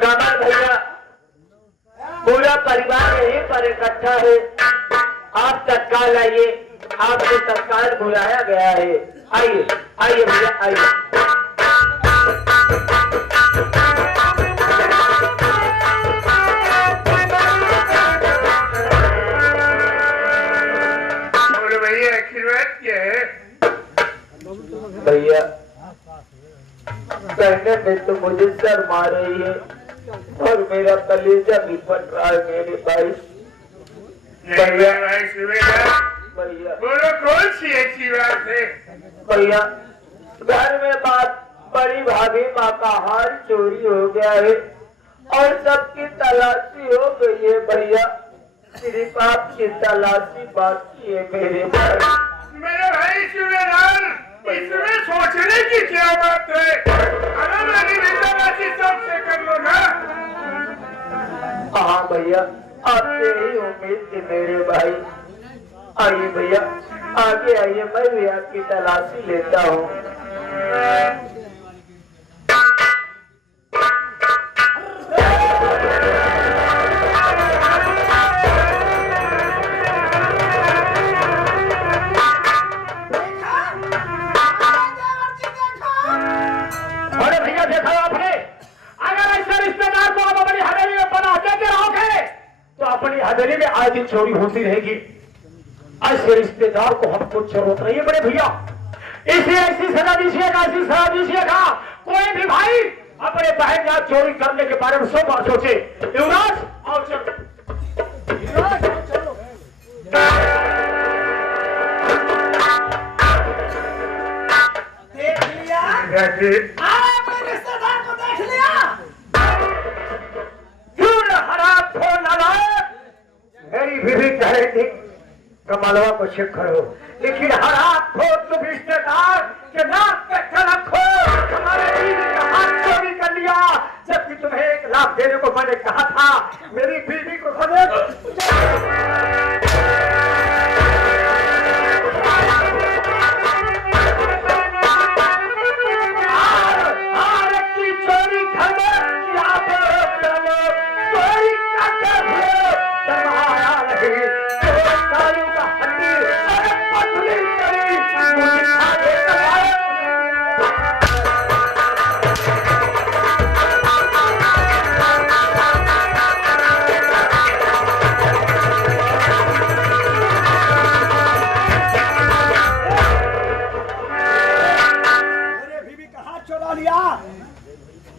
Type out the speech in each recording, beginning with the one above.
कमल भैया पूरा परिवार यहीं पर इकट्ठा है, आप तत्काल आइए, आपको तत्काल बुलाया गया है। आइए आइए भैया आइए। भैया आशीर्वाद क्या है? भैया कहने में तो मुझे शर्म आ रही है और मेरा कलेजा भी फट रहा है मेरे भाई। भैया भाई सुबेदार भैया बोलो कौन सी अच्छी बात है? भैया घर में बात बड़ी भाभी माँ का हार चोरी हो गया है और सबकी तलाशी हो गई है भैया, सिर्फ आपकी तलाशी बाकी है मेरे भाई। मेरे भाई सुबेदार इसमें सोचने की क्या बात है? अरे मेरी तलाशी सबसे कर लो ना। हाँ भैया आपसे ही उम्मीद थी मेरे भाई। आइए भैया आगे आइए, मैं भी आपकी तलाशी लेता हूँ। अरे भैया देखा आपने, अगर ऐसे रिश्तेदार को आप अपनी हवेली में बना देते रहोगे तो अपनी हवेली में आए दिन चोरी होती रहेगी। ऐसे रिश्तेदार को हम कुछ जरूरत नहीं है बड़े भैया, इसे ऐसी सजा दीजिएगा, ऐसी सजा दीजिएगा कोई भी भाई अपने बहन का चोरी करने के बारे में 100 बार सोचे। युवराज आओ चलो, युवराज आओ चलो। देख लिया? मेरे रिश्तेदार को देख लिया? क्यों हराम फोन ना लाए? मेरी बीवी कह रही थी कमलवा को चेक करो, लेकिन हराम फोन तुम रिश्तेदार के नाम पे कलंक हो। हमारे बीवी का हाथ चोरी कर लिया, जबकि तुम्हें 1 लाख देने को मैंने कहा था। मेरी बीवी को चोरी घर में क्या चोरी करते हुए दरमाया नहीं, तालू का हड्डी अरे पतली करी मुझे खाने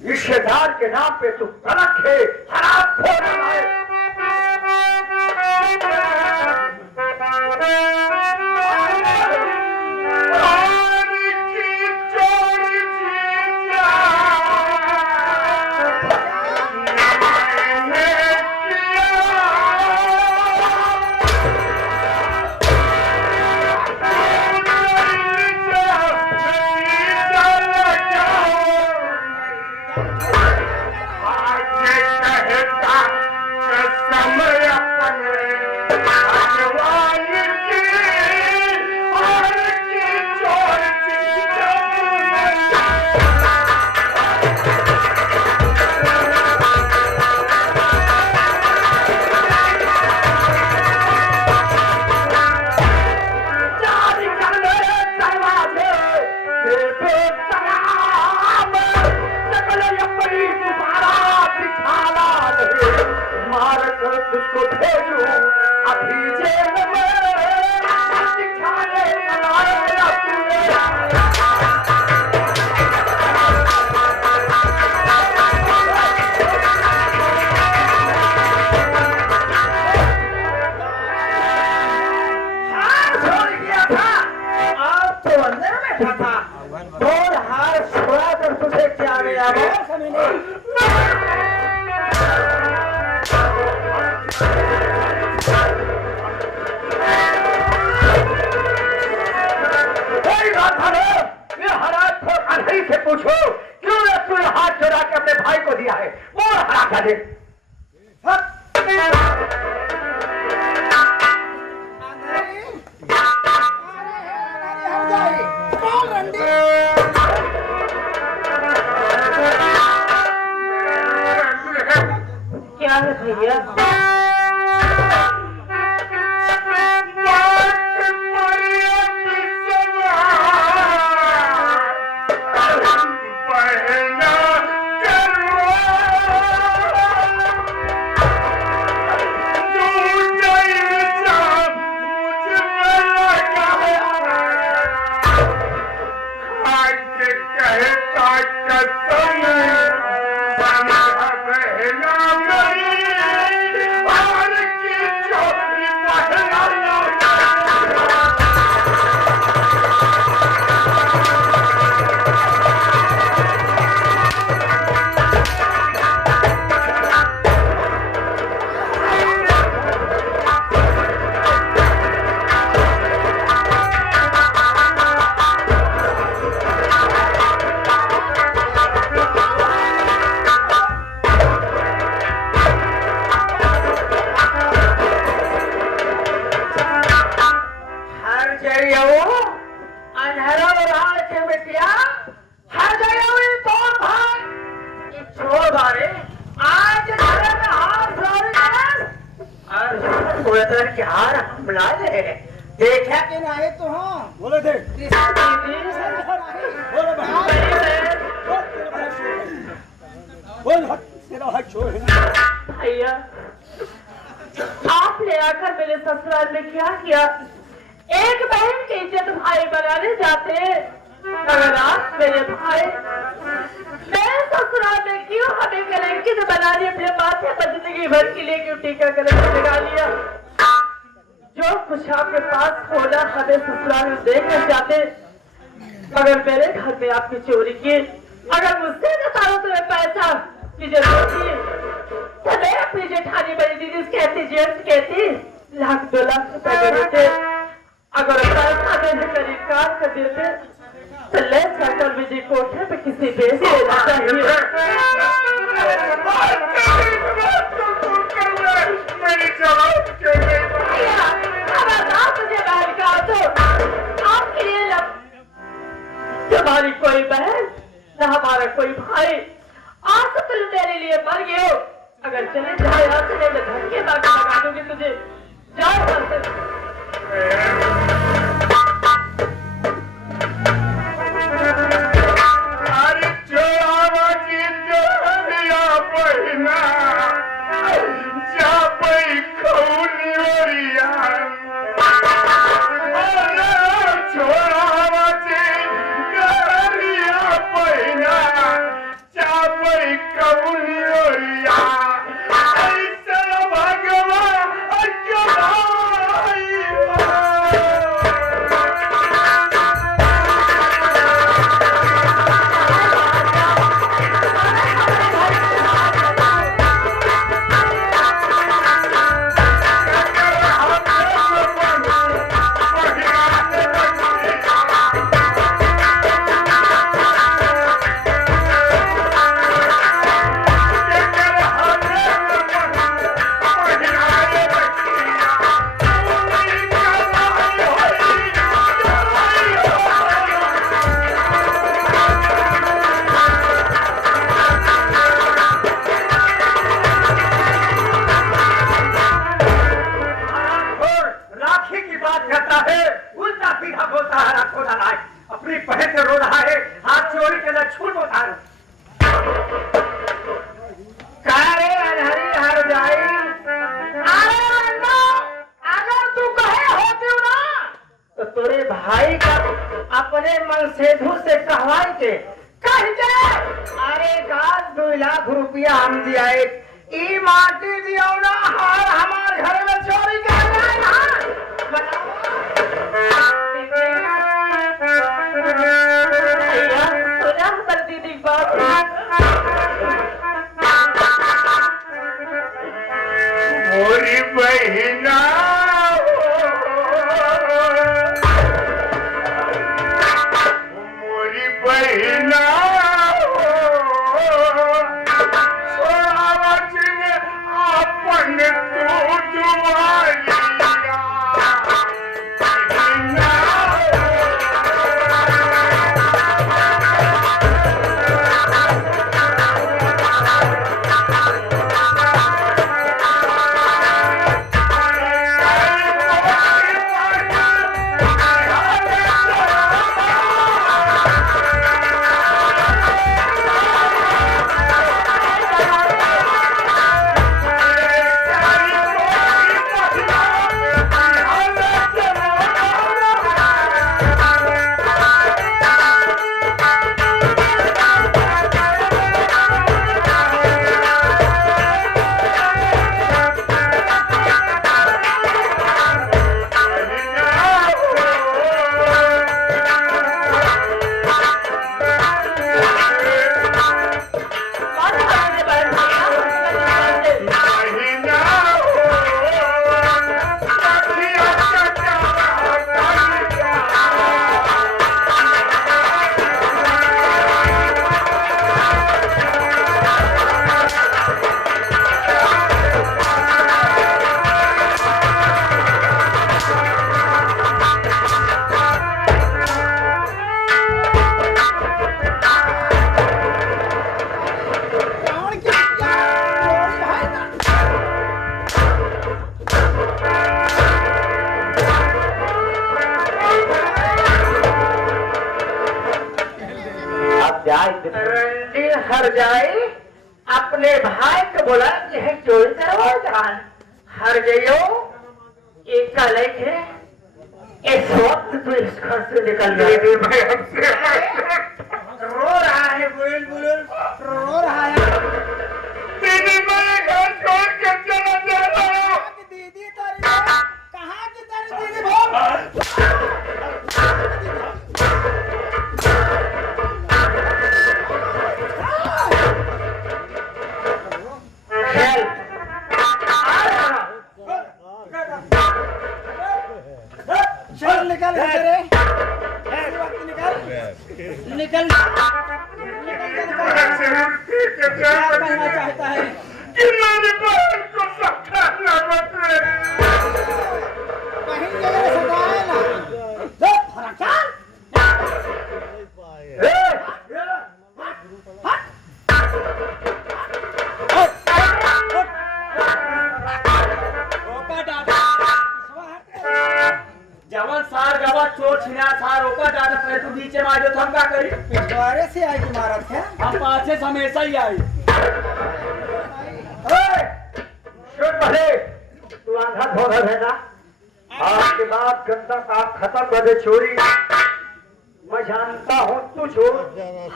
रिश्तेदार के नाम पे तू कलंक है, हराम खोर है। तुझको भेजूं अभी जेल में दिखाने लाया तूने। हार छोड़ गया था, आप तो अंदर बैठा था और हार छोड़ा कर तुझे क्या मिला? से पूछो क्यों तूने हाथ चुरा के अपने भाई को दिया है, वो हरा कर दे। है भैया? देखा कि नहीं तो हाँ बोले थे भैया आपने आकर मेरे ससुराल में क्या किया? एक बहन की इज्जत भाई बनाने जाते, अगर आप मेरे भाई मेरे ससुराल में क्यों हमें कलंकित बनाने अपने माथे पर जिंदगी भर के लिए क्यों टीका कलंक लगा लिया? जो कुछ आपके पास होना हमें ससुराल में देकर जाते, अगर मेरे घर में आपकी चोरी की, अगर मुझसे बताओ तुम्हें पैसा की जरूरत थी तो मैं अपनी जेठानी बड़ी दीदी कहती जेंट्स कहती 1,00,000-2 लाख रुपए दे देते। अगर पैसा देने का इनकार कर देते तो ले जाकर विजय कोठे पे किसी बेच देना चाहिए। आपके लिए तुम्हारी कोई बहन न हमारा कोई भाई, आज तो तुम मेरे लिए मर गए हो। अगर चले जाए यहाँ से मैं धक्के मार लगा दूंगी तुझे। जाओ घर से। भाई का अपने मन सेधु से कहवाई के कह जाए, अरे गाज 2 लाख रुपया हम दिया, ई माटी दियो ना हार हमारे घर में चोरी कर रहा है। सुना पर दीदी बात मोरी बहिना जाए अपने भाई को बोला कि है चोरी करवा जान हर गयो एक का लेके इस वक्त तो इस घर से निकल गए रो रहा है बुल रो रहा है दीदी मैं घर छोड़ के चला जा रहा हूँ दीदी तेरी कहाँ की तेरी दीदी बोल चल निकल रे निकल निकल क्या कहना चाहता है कि मेरी बहन को सताना मत बहन के लिए सताए ना चुप हराम जवन सार गवा चोर छिना सार ऊपर डाटा पे तू नीचे मार दो हम का करी पिछवाड़े से आई इमारत है हम पाछे से हमेशा ही आई छोड़ पहले तू आंधा धोधा है ना आज के बाद गंदा काम खत्म कर दे चोरी मैं जानता हूँ तू छोड़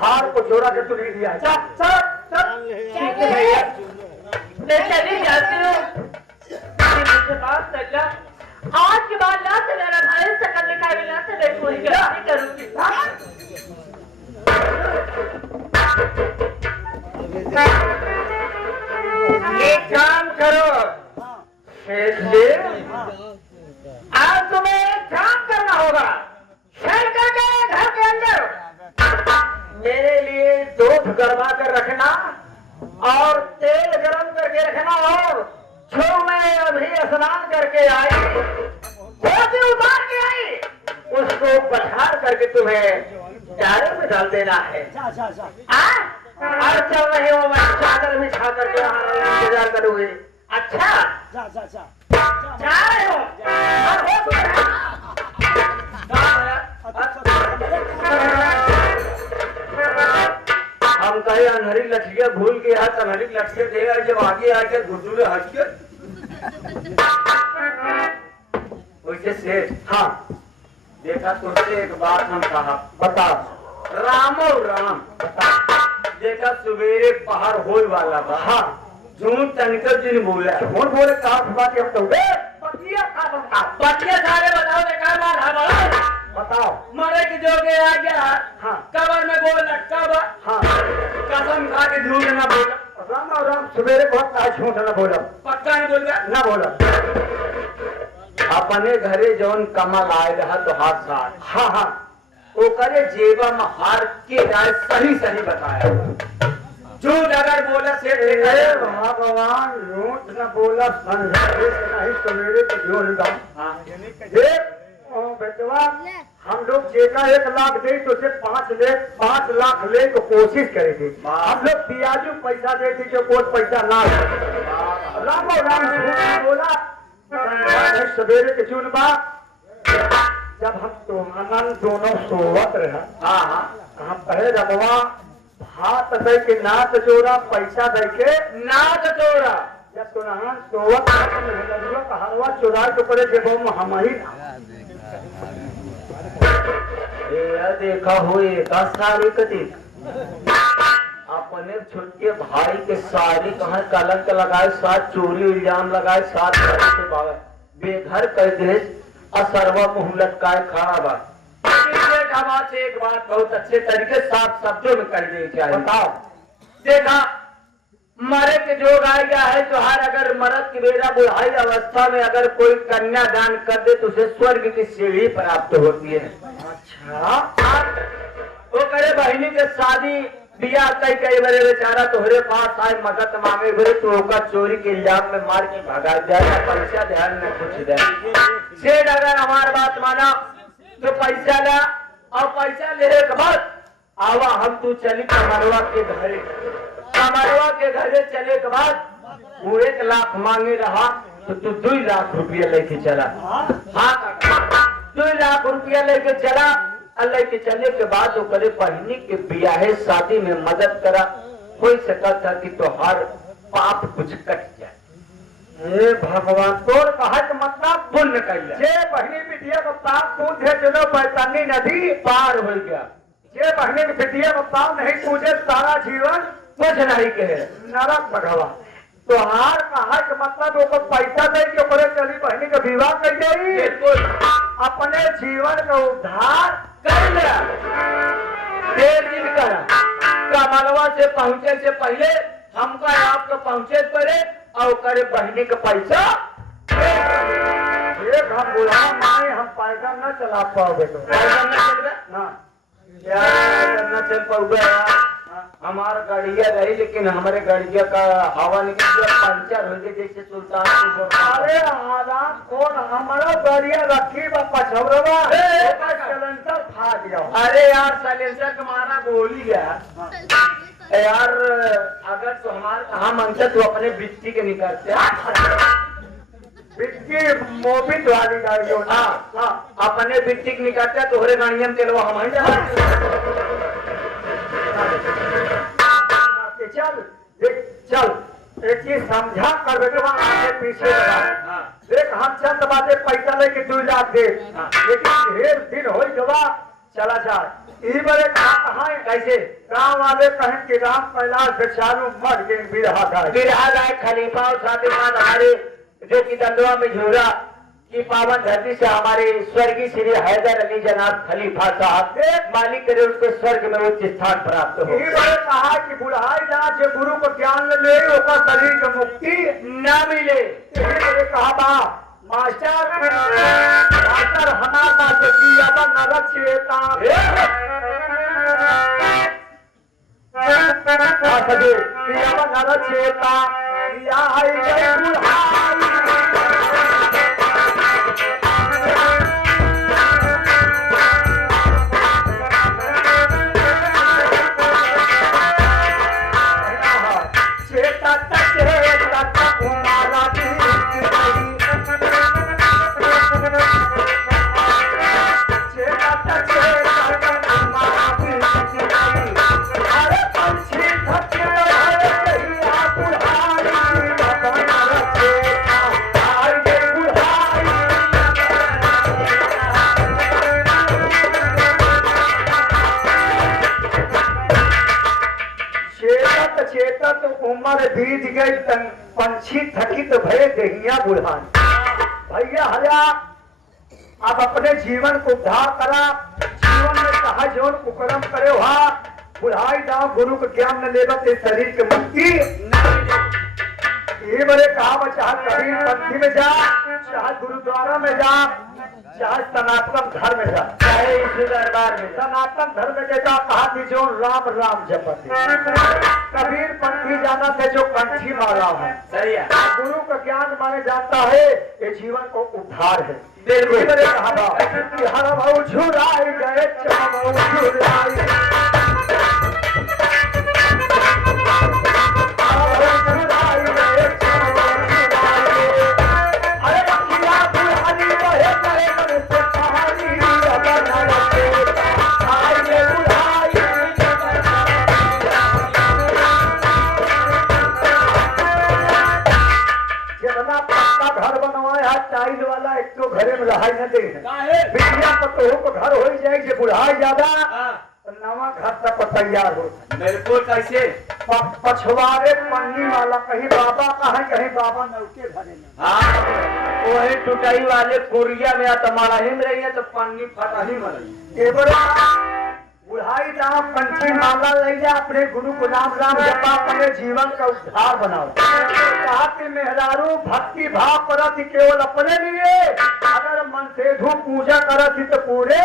हार को चोरा के तू नहीं दिया चल चल चल ठीक है भैया मैं चली जाती हूँ मुझसे बात कर ला आज के बाद ना से मेरा भाई सकल दिखाई मिला से मैं कोई गलती करूंगी एक काम करो शेख जी आज तुम्हें एक काम करना होगा शेख के घर के अंदर मेरे लिए दूध गरमा कर रखना और तेल गरम करके रखना और जो मैं अभी स्नान करके आई धोती उतार के आई उसको पठार करके तुम्हें चादर में डाल देना है और चल रहे हो मैं चादर में छा करके इंतजार करूंगी अच्छा जा रहे हो हम कहे अनहरी लठिया भूल के हाथ अनहरी लठिया देगा जब आगे आके घुटूरे हट के वैसे से हाँ देखा तुमसे एक बात हम कहा बता राम और राम बता देखा सवेरे पहाड़ होए वाला बा हाँ झूठ तनिकर दिन बोला झूठ बोले कहा बात हम तो पतिया सारे बताओ बेकार मार हमारा बताओ मरे के जोगे आ गया हाँ कबर में बोल लटका बा हाँ कसम खा के झूठ ना बोला राम और राम सवेरे बहुत आज झूठ ना बोला पक्का नहीं बोल ना बोला अपने घरे जौन कमल आए रहा तो हाथ साथ हाँ हाँ वो करे जेबा में हार के जाए सही सही बताया झूठ अगर बोला से भगवान झूठ न बोला नहीं सवेरे तो झूठ देख बेटवा हम लोग जेका 1 लाख दे तो उसे 5 लाख ले तो कोशिश करेंगे हम लोग पियाजू पैसा दे दी जो कोई पैसा ना राम राम बोला सवेरे के चुन बा जब हम तो आनंद दोनों सोवत रहा हम कहे रबवा हाथ दे के नाथ चोरा पैसा दे के नाथ चोरा जब तो नहान सोवत हलवा चोरा के पड़े जब हम ही देखा हुए 10 साल कति अपने छोटे भाई के सारी कहा कलंक लगाए साथ चोरी इल्जाम लगाए साथ बेघर कर दे असरवा मुंह लटकाए खड़ा बा एक बात बहुत अच्छे तरीके साफ शब्दों में कर दी चाहिए बताओ देखा मरे के जो आ गया है तो हर अगर मरद की बेरा बुढ़ाई अवस्था में अगर कोई कन्या दान कर दे तो उसे स्वर्ग की सीढ़ी प्राप्त होती है अच्छा वो करे बहनी के शादी बिया कई बड़े बेचारा तोहरे पास आए मदद मांगे बोले तो होकर चोरी के इल्जाम में मार के भगा जाएगा पैसा ध्यान में कुछ दे सेठ अगर हमारी बात माना तो पैसा ला और पैसा लेने के बाद आवा हम तू चली कमरवा के घरे चले के बाद वो 1 लाख मांगे रहा तो तू 2 लाख रुपया लेके चला हाँ 2 लाख रुपया लेके चला अल्लाह के चलने के बाद वो करे बहनी के ब्याहे शादी में मदद करा हो सकता था कि तोहार पाप कुछ कट जाए। हे भगवान, तोर कहा के मतलब पुण्य कैला जे बहनी बिटिया का पाप पूछे चलो पैतानी नदी पार हो गया। जे बहनी की बिटिया का पाप नहीं पूछे सारा जीवन कुछ नहीं कहे नरक भगवा। तोहार कहा के मतलब ओकर पैसा दे के ओकरे चली बहनी का विवाह कर जाई, अपने जीवन का उद्धार कर लिया। देर दिन करा कमलवा से पहुंचे से पहले हमका आपको पहुंचे पड़े और करे बहनी का पैसा एक हम बुला माने हम पैसा न चला पाओगे तो पैसा न चल रहा ना यार न चल पाऊंगा यार। हमारा गाड़िया रही लेकिन हमारे गाड़िया का हवा निकल गया, पंचर हो गया जैसे सुल्तान। अरे आराम कौन हमारा गाड़िया रखी बा पछौरवा सिलेंडर फाट जाओ। अरे यार साइलेंसर का मारा गोली यार अगर तो हमारे कहा मनसा तो अपने बिस्ती के निकालते बिट्टी मोबिल वाली गाड़ी हो। हाँ अपने बिस्ती के निकालते तो हरे गाड़िया में तेलवा हम चल देख चल एक चीज समझा कर बेटवा आगे पीछे लगा। देख हम चंद बातें पैसा लेके 2 लाख दे, लेकिन ढेर दिन हो गवा चला जाए। ई बड़े कहाँ है कैसे गांव वाले कहें कि राम कैलाश बेचारू मर गए बिरहा गाय खलीफा और साथ ही साथ हमारे जो कि दंडवा में झूरा की पावन धरती से हमारे स्वर्गीय श्री हैदर अली जनाब खलीफा साहब मालिक करे उसको स्वर्ग में उच्च स्थान प्राप्त हो। कहा कि बुढ़ाई जा जो गुरु को ज्ञान ले ओकर शरीर को मुक्ति न मिले। कहा बा मास्टर हमारा नरक चेता नरक चेता उम्र बीत गई पंछी थकित भय देहिया बुढ़ान। भैया हरिया अब अपने जीवन को उद्धार करा, जीवन में कहा जो कुकरम करे वहा बुढ़ाई जाओ गुरु के ज्ञान न लेबा ते शरीर के मुक्ति ये बड़े कहा चाहे कबीर पंथी में जा, चाहे गुरुद्वारा में जा, चाहे सनातन धर्म में जा, चाहे इस दरबार में सनातन धर्म के जा कहा कि जो राम राम जपते। कबीर पंथी जाना थे जो कंठी माला है, सही है। गुरु का ज्ञान माने जाता है ये जीवन को उद्धार है। बिल्कुल कहा कि हर भाव झुराई गए चावो झुराई घर हो जाए बुढ़ाई ज्यादा नवा घर तक तैयार हो। बिल्कुल कैसे पछवारे पन्नी वाला कहीं बाबा कहा कहीं बाबा नौके घरे में। हाँ वही टुटाई वाले कोरिया में तमाड़ा ही में रही है तो पन्नी फटा ही में रही। बुढ़ाई नाम पंछी माला ले जा अपने गुरु को नाम राम जपा अपने जीवन का उद्धार बनाओ। कहा कि मेहरारू भक्ति भाव करती केवल अपने लिए, अगर मन से धूप पूजा करती तो पूरे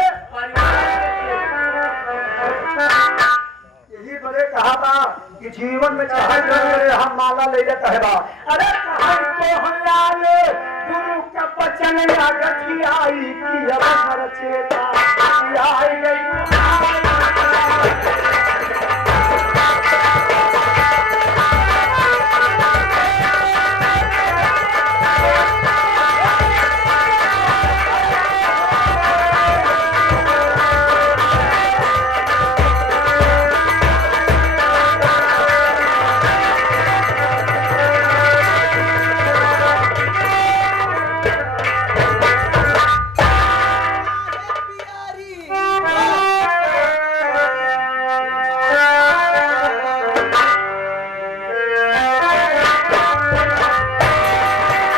यही बड़े कहा था कि जीवन में चाहे हम माला ले जाता है बा। अरे कहा तो हम गुरु का वचन आई कि चेता